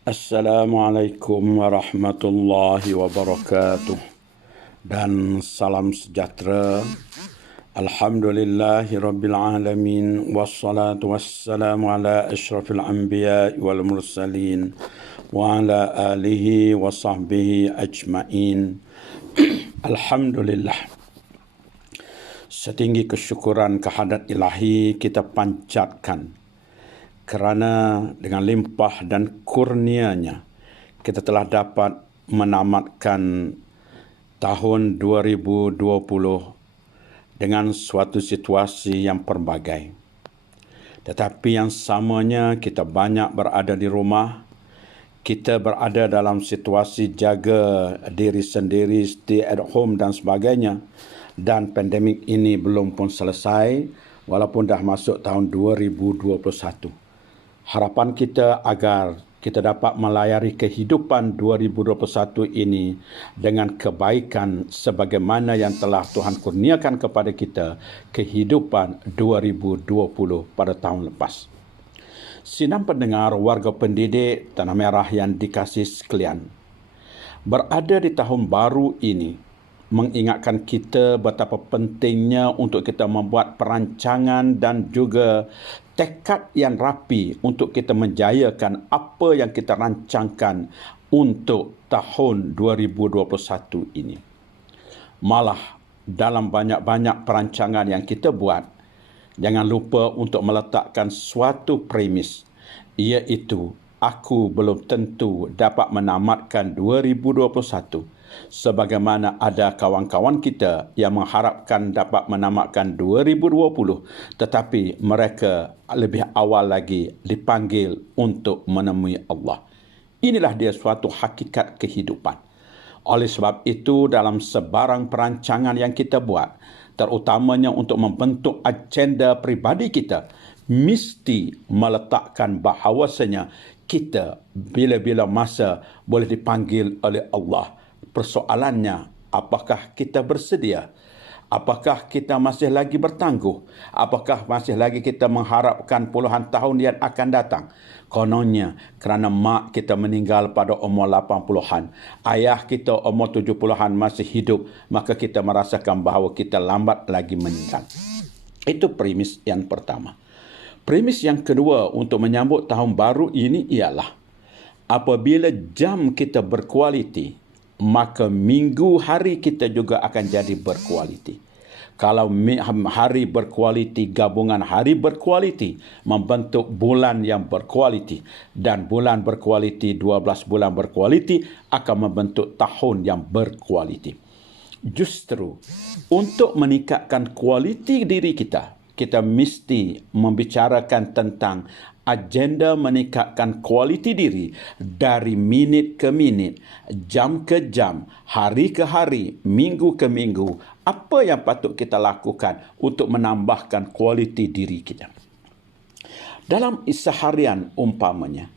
Assalamualaikum warahmatullahi wabarakatuh dan salam sejahtera. Alhamdulillahi rabbil alamin wassalatu wassalamu ala asyrafil anbiya wal mursalin wa ala alihi wa sahbihi ajma'in. Alhamdulillah. Setinggi kesyukuran kehadrat ilahi kita panjatkan kerana dengan limpah dan kurnianya kita telah dapat menamatkan tahun 2020 dengan suatu situasi yang pelbagai. Tetapi yang samanya kita banyak berada di rumah, kita berada dalam situasi jaga diri sendiri, stay at home dan sebagainya, dan pandemik ini belum pun selesai walaupun dah masuk tahun 2021. Harapan kita agar kita dapat melayari kehidupan 2021 ini dengan kebaikan sebagaimana yang telah Tuhan kurniakan kepada kita kehidupan 2020 pada tahun lepas. Sidang pendengar warga pendidik Tanah Merah yang dikasihi sekalian, berada di tahun baru ini mengingatkan kita betapa pentingnya untuk kita membuat perancangan dan juga tekad yang rapi untuk kita menjayakan apa yang kita rancangkan untuk tahun 2021 ini. Malah dalam banyak-banyak perancangan yang kita buat, jangan lupa untuk meletakkan suatu premis, iaitu aku belum tentu dapat menamatkan 2021 sebagaimana ada kawan-kawan kita yang mengharapkan dapat menamatkan 2020 tetapi mereka lebih awal lagi dipanggil untuk menemui Allah. Inilah dia suatu hakikat kehidupan. Oleh sebab itu dalam sebarang perancangan yang kita buat, terutamanya untuk membentuk agenda pribadi kita, mesti meletakkan bahawasanya kita bila-bila masa boleh dipanggil oleh Allah. Persoalannya, apakah kita bersedia? Apakah kita masih lagi bertangguh? Apakah masih lagi kita mengharapkan puluhan tahun yang akan datang? Kononnya, kerana mak kita meninggal pada umur 80-an, ayah kita umur 70-an masih hidup, maka kita merasakan bahawa kita lambat lagi meninggal. Itu premis yang pertama. Premis yang kedua untuk menyambut tahun baru ini ialah apabila jam kita berkualiti, maka minggu hari kita juga akan jadi berkualiti. Kalau hari berkualiti, gabungan hari berkualiti membentuk bulan yang berkualiti, dan bulan berkualiti, 12 bulan berkualiti akan membentuk tahun yang berkualiti. Justru untuk meningkatkan kualiti diri kita, kita mesti membicarakan tentang agenda meningkatkan kualiti diri dari minit ke minit, jam ke jam, hari ke hari, minggu ke minggu. Apa yang patut kita lakukan untuk menambahkan kualiti diri kita? Dalam seharian umpamanya,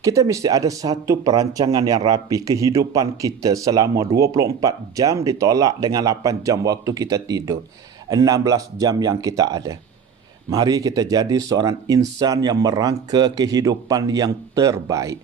kita mesti ada satu perancangan yang rapi kehidupan kita selama 24 jam ditolak dengan 8 jam waktu kita tidur. 16 jam yang kita ada. Mari kita jadi seorang insan yang merangka kehidupan yang terbaik.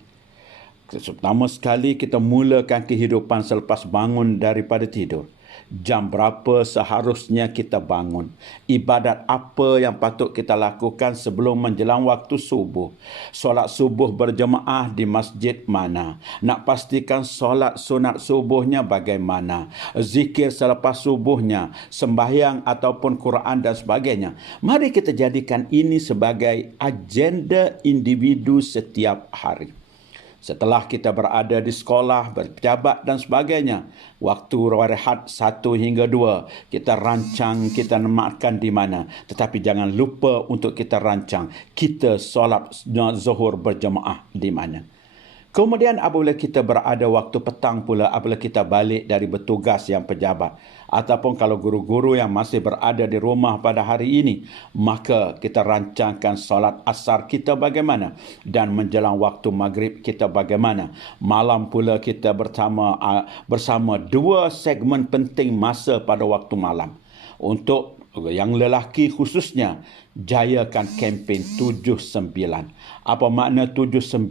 Pertama sekali kita mulakan kehidupan selepas bangun daripada tidur. Jam berapa seharusnya kita bangun? Ibadat apa yang patut kita lakukan sebelum menjelang waktu subuh? Solat subuh berjemaah di masjid mana? Nak pastikan solat sunat subuhnya bagaimana? Zikir selepas subuhnya, sembahyang ataupun Quran dan sebagainya. Mari kita jadikan ini sebagai agenda individu setiap hari. Setelah kita berada di sekolah, berpejabat dan sebagainya, waktu rehat 1 hingga 2, kita rancang kita makan di mana. Tetapi jangan lupa untuk kita rancang kita solat zuhur berjemaah di mana. Kemudian apabila kita berada waktu petang pula, apabila kita balik dari bertugas yang pejabat, ataupun kalau guru-guru yang masih berada di rumah pada hari ini, maka kita rancangkan solat asar kita bagaimana, dan menjelang waktu maghrib kita bagaimana. Malam pula kita bersama 2 segmen penting masa pada waktu malam. Untuk yang lelaki khususnya, jayakan kempen 79. Apa makna 79?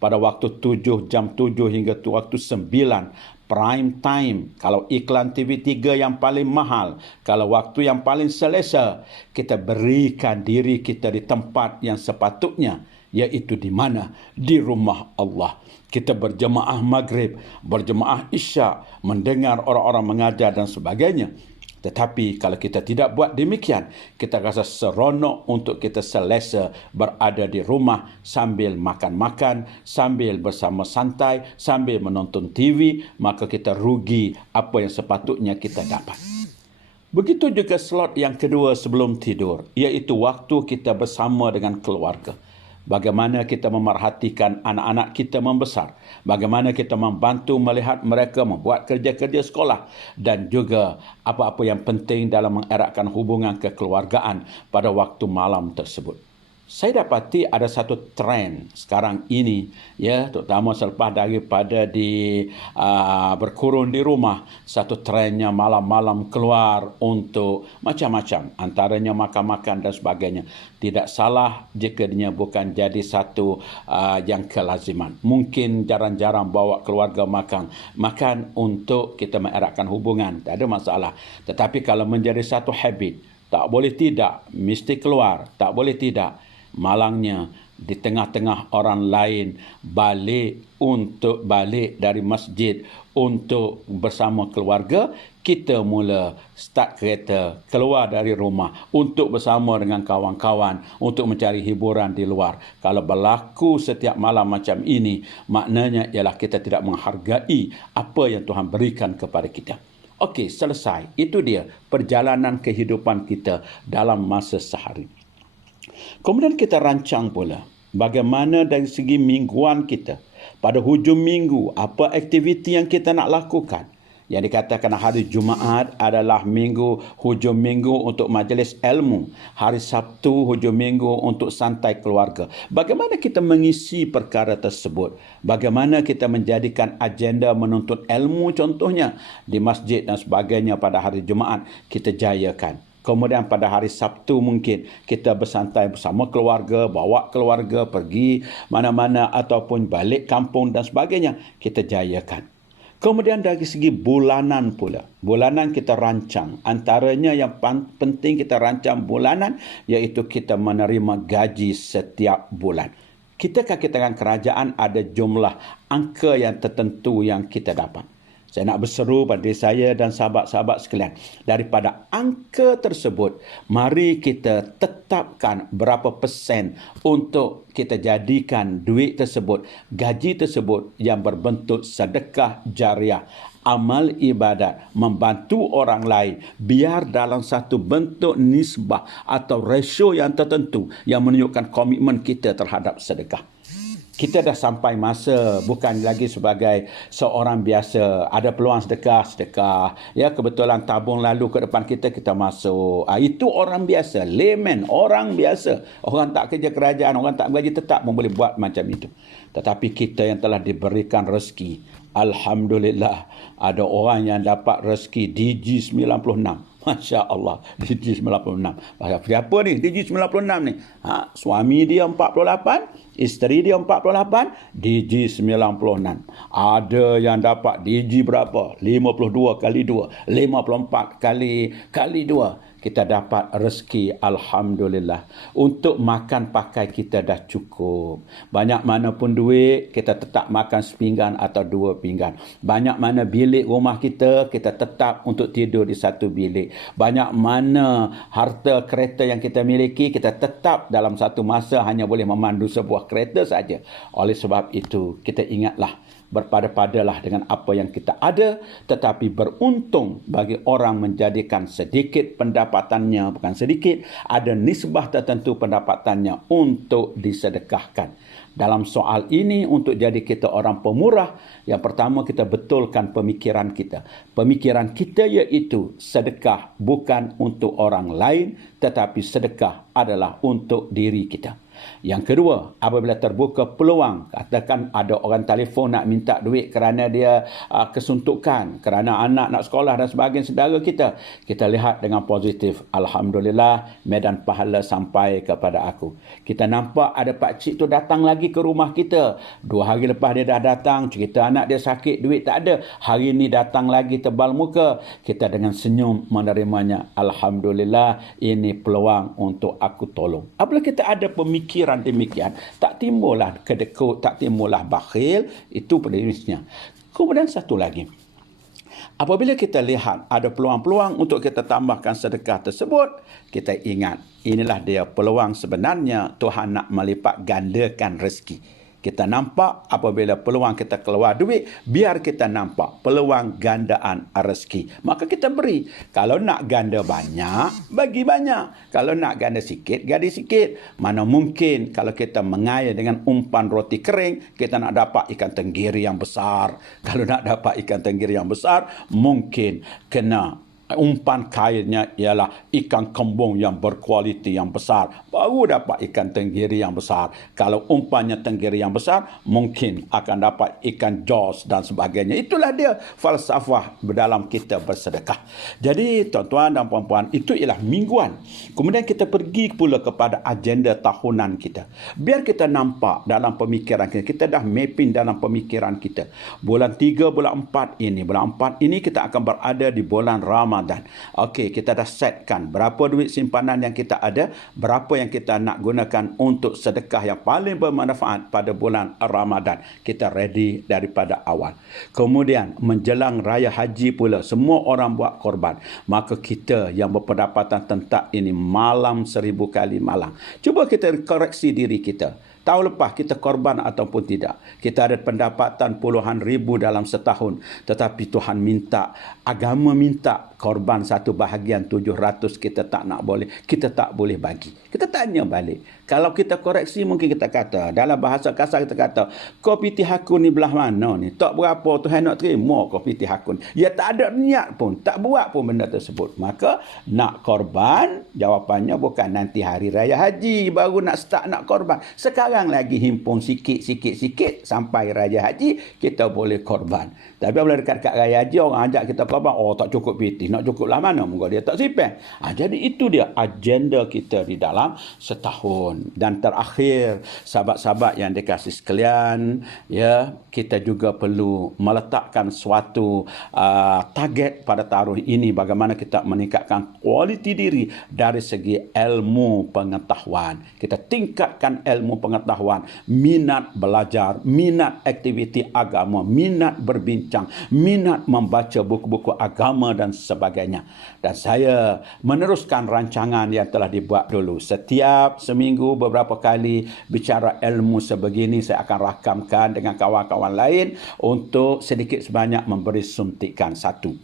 Pada waktu 7, jam 7 hingga waktu 9, prime time. Kalau iklan TV3 yang paling mahal, kalau waktu yang paling selesa, kita berikan diri kita di tempat yang sepatutnya, iaitu di mana? Di rumah Allah. Kita berjemaah maghrib, berjemaah isyak, mendengar orang-orang mengajar dan sebagainya. Tetapi kalau kita tidak buat demikian, kita rasa seronok untuk kita selesa berada di rumah sambil makan-makan, sambil bersama santai, sambil menonton TV, maka kita rugi apa yang sepatutnya kita dapat. Begitu juga slot yang kedua sebelum tidur, iaitu waktu kita bersama dengan keluarga. Bagaimana kita memerhatikan anak-anak kita membesar. Bagaimana kita membantu melihat mereka membuat kerja-kerja sekolah. Dan juga apa-apa yang penting dalam mengeratkan hubungan kekeluargaan pada waktu malam tersebut. Saya dapati ada satu trend sekarang ini, ya, terutama selepas daripada berkurun di rumah, satu trendnya malam-malam keluar untuk macam-macam, antaranya makan-makan dan sebagainya. Tidak salah jika dia bukan jadi satu yang kelaziman. Mungkin jarang-jarang bawa keluarga makan untuk kita mengeratkan hubungan, tak ada masalah. Tetapi kalau menjadi satu habit, tak boleh tidak, mesti keluar, tak boleh tidak. Malangnya di tengah-tengah orang lain balik dari masjid untuk bersama keluarga, kita mula start kereta keluar dari rumah untuk bersama dengan kawan-kawan untuk mencari hiburan di luar. Kalau berlaku setiap malam macam ini, maknanya ialah kita tidak menghargai apa yang Tuhan berikan kepada kita. Okey, selesai. Itu dia perjalanan kehidupan kita dalam masa sehari. Kemudian kita rancang pula bagaimana dari segi mingguan kita. Pada hujung minggu, apa aktiviti yang kita nak lakukan. Yang dikatakan hari Jumaat adalah hujung minggu untuk majlis ilmu. Hari Sabtu hujung minggu untuk santai keluarga. Bagaimana kita mengisi perkara tersebut? Bagaimana kita menjadikan agenda menuntut ilmu contohnya di masjid dan sebagainya pada hari Jumaat kita jayakan. Kemudian pada hari Sabtu mungkin kita bersantai bersama keluarga, bawa keluarga pergi mana-mana ataupun balik kampung dan sebagainya, kita jayakan. Kemudian dari segi bulanan pula. Bulanan kita rancang. Antaranya yang penting kita rancang bulanan iaitu kita menerima gaji setiap bulan. Kita katakan kerajaan ada jumlah angka yang tertentu yang kita dapat. Saya nak berseru pada saya dan sahabat-sahabat sekalian. Daripada angka tersebut, mari kita tetapkan berapa persen untuk kita jadikan duit tersebut, gaji tersebut yang berbentuk sedekah jariah, amal ibadat, membantu orang lain, biar dalam satu bentuk nisbah atau rasio yang tertentu yang menunjukkan komitmen kita terhadap sedekah. Kita dah sampai masa bukan lagi sebagai seorang biasa. Ada peluang sedekah. Ya, kebetulan tabung lalu ke depan kita masuk. Itu orang biasa, layman, orang biasa. Orang tak kerja kerajaan, orang tak gaji tetap pun boleh buat macam itu. Tetapi kita yang telah diberikan rezeki, alhamdulillah, ada orang yang dapat rezeki DG96. Masya Allah, DG96. Siapa ni DG96 ni? Suami dia 48, isteri dia 48, DG96. Ada yang dapat DG berapa? 52 kali 2, 54 kali 2. Kita dapat rezeki, alhamdulillah. Untuk makan pakai kita dah cukup. Banyak mana pun duit, kita tetap makan sepinggan atau 2 pinggan. Banyak mana bilik rumah kita tetap untuk tidur di satu bilik. Banyak mana harta kereta yang kita miliki, kita tetap dalam satu masa hanya boleh memandu sebuah kereta saja. Oleh sebab itu, kita ingatlah, berpada-padalah dengan apa yang kita ada, tetapi beruntung bagi orang menjadikan sedikit pendapatannya, bukan sedikit, ada nisbah tertentu pendapatannya untuk disedekahkan. Dalam soal ini, untuk jadi kita orang pemurah, yang pertama kita betulkan pemikiran kita. Pemikiran kita iaitu sedekah bukan untuk orang lain, tetapi sedekah adalah untuk diri kita. Yang kedua, apabila terbuka peluang, katakan ada orang telefon nak minta duit kerana dia kesuntukan, kerana anak nak sekolah dan sebagainya, saudara kita lihat dengan positif. Alhamdulillah, medan pahala sampai kepada aku. Kita nampak ada pakcik tu datang lagi ke rumah kita. 2 hari lepas dia dah datang, cerita anak dia sakit, duit tak ada. Hari ni datang lagi tebal muka. Kita dengan senyum menerimanya. Alhamdulillah, ini peluang untuk aku tolong. Apabila kita ada pemikiran demikian, tak timbullah kedekut, tak timbullah bakhil. Itu prinsipnya. Kemudian satu lagi, apabila kita lihat ada peluang-peluang untuk kita tambahkan sedekah tersebut, kita ingat inilah dia peluang sebenarnya Tuhan nak melipat gandakan rezeki. Kita nampak apabila peluang kita keluar duit, biar kita nampak peluang gandaan rezeki. Maka kita beri. Kalau nak ganda banyak, bagi banyak. Kalau nak ganda sikit, gadi sikit. Mana mungkin kalau kita mengaya dengan umpan roti kering, kita nak dapat ikan tenggiri yang besar. Kalau nak dapat ikan tenggiri yang besar, mungkin kena umpan kainnya ialah ikan kembung yang berkualiti yang besar, baru dapat ikan tenggiri yang besar. Kalau umpannya tenggiri yang besar, mungkin akan dapat ikan jos dan sebagainya. Itulah dia falsafah dalam kita bersedekah. Jadi tuan-tuan dan puan-puan, itu ialah mingguan. Kemudian kita pergi pula kepada agenda tahunan kita. Biar kita nampak dalam pemikiran kita, kita dah mapping dalam pemikiran kita. Bulan 3, bulan 4 ini kita akan berada di bulan Ramadan. Okey, kita dah setkan berapa duit simpanan yang kita ada, berapa yang kita nak gunakan untuk sedekah yang paling bermanfaat pada bulan Ramadan. Kita ready daripada awal. Kemudian menjelang raya haji pula, semua orang buat korban. Maka kita yang berpendapatan tentak ini malam 1000 kali malam. Cuba kita koreksi diri kita. Tahun lepas kita korban ataupun tidak. Kita ada pendapatan puluhan ribu dalam setahun. Tetapi Tuhan minta, agama minta korban satu bahagian 700 kita tak nak boleh. Kita tak boleh bagi. Kita tanya balik. Kalau kita koreksi mungkin kita kata, dalam bahasa kasar kita kata, kau pitih aku ni belah mana ni? Tak berapa Tuhan nak terima kau pitih aku ni. Ya tak ada niat pun, tak buat pun benda tersebut. Maka nak korban, jawapannya bukan nanti hari raya haji baru nak start nak korban. Sekarang lagi himpun sikit sampai raya haji kita boleh korban. Tapi bila dekat-dekat raya haji orang ajak kita korban, oh tak cukup pitih, nak cukup lah mana? Moga dia tak simpan. Jadi itu dia agenda kita di dalam setahun. Dan terakhir, sahabat-sahabat yang dikasih sekalian, ya, kita juga perlu meletakkan suatu target pada tahun ini, bagaimana kita meningkatkan kualiti diri dari segi ilmu pengetahuan. Kita tingkatkan ilmu pengetahuan, minat belajar, minat aktiviti agama, minat berbincang, minat membaca buku-buku agama dan sebagainya. Dan saya meneruskan rancangan yang telah dibuat dulu. Setiap seminggu beberapa kali bicara ilmu sebegini, saya akan rakamkan dengan kawan-kawan lain untuk sedikit sebanyak memberi suntikan satu.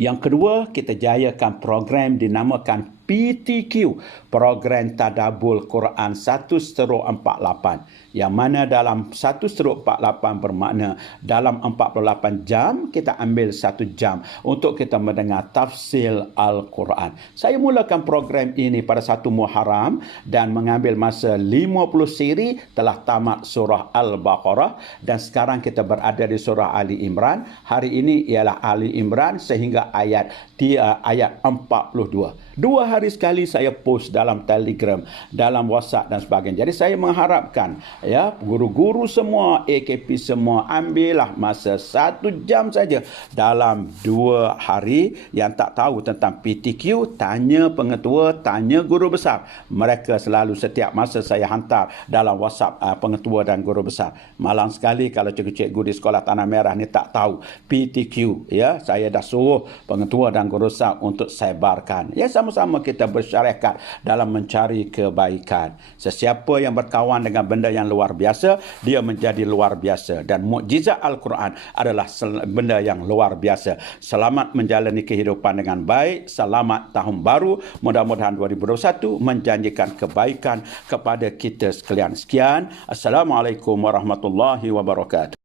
Yang kedua, kita jayakan program dinamakan PTQ, Program Tadabbur Quran 1/48, yang mana dalam 1/48 bermakna dalam 48 jam kita ambil 1 jam untuk kita mendengar tafsir Al-Quran. Saya mulakan program ini pada 1 Muharram dan mengambil masa 50 siri, telah tamat surah Al-Baqarah dan sekarang kita berada di surah Ali Imran. Hari ini ialah Ali Imran sehingga ayat 42. 2 hari sekali saya post dalam Telegram, dalam WhatsApp dan sebagainya. Jadi saya mengharapkan, ya, guru-guru semua, AKP semua, ambillah masa 1 jam saja dalam 2 hari. Yang tak tahu tentang PTQ, tanya pengetua, tanya guru besar. Mereka selalu setiap masa saya hantar dalam WhatsApp pengetua dan guru besar. Malang sekali kalau cikgu-cikgu di Sekolah Tanah Merah ni tak tahu PTQ, ya. Saya dah suruh pengetua dan guru besar untuk sebarkan. Ya, sama-sama kita bersyarikat dalam mencari kebaikan. Sesiapa yang berkawan dengan benda yang luar biasa, dia menjadi luar biasa. Dan mukjizat Al-Quran adalah benda yang luar biasa. Selamat menjalani kehidupan dengan baik. Selamat tahun baru. Mudah-mudahan 2021 menjanjikan kebaikan kepada kita sekalian. Sekian. Assalamualaikum warahmatullahi wabarakatuh.